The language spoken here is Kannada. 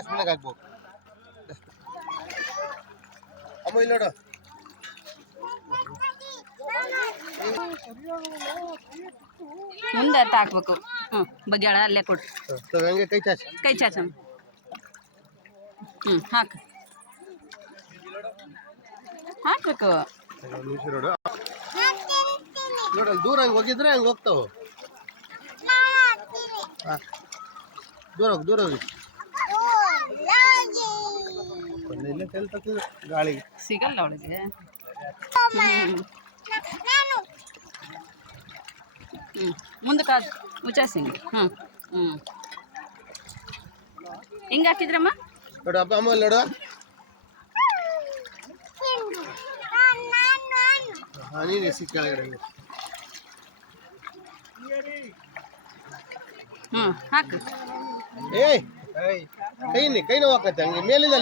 ಡಸ್ಟ್ಬಿನ್ಗೆ ಹಾಕ್ಬೇಕು. ಅಮ್ಮ ಇಲ್ಲಿ ನೋಡು. ಮುಂದೆ ಅರ್ಥ ಹಾಕ್ಬೇಕು. ಹ್ಞೂ ಬಗ್ಯಾಳ ಅಲ್ಲೇ ಕೊಡು. ಹಂಗೆ ಕೈ ಚಾಚಿ. ಕೈ ಚಾಚಮ್ಮ. ಹಾಕು ಹಾಕ್ಬೇಕು. ನೋಡು ನೋಡಲ್ಲಿ ದೂರ ಹಂಗೆ ಹೋಗಿದ್ರೆ ಹಂಗೆ ಹೋಗ್ತಾವೆ. ದೂರ ಹೋಗಿ ದೂರ ಹೋಗಿ. ಇಲ್ಲೇ ಕಲ್ತದೆ ಗಾಳಿಗೆ ಸಿಗಲ್ಲ ಅವಳಿಗೆ. ಮುಂದಕ್ಕೆ ಉಚಾಸಿಂಗ್. ಹಿಂಗೆ ಹಾಕಿದ್ರಮ್ಮ ನೋಡು. ಅಪ್ಪ ಅಮ್ಮ ಇಲ್ಲಿ ನೋಡು. ನೀನೇ ಸಿಕ್ಕ ಕೆಳಗಡೆ. ಹಾಕು. ಏಯ್ ಕೈ ನೋವಾಕತ್ತೆ ಹಂಗೆ ಮೇಲಿಂದ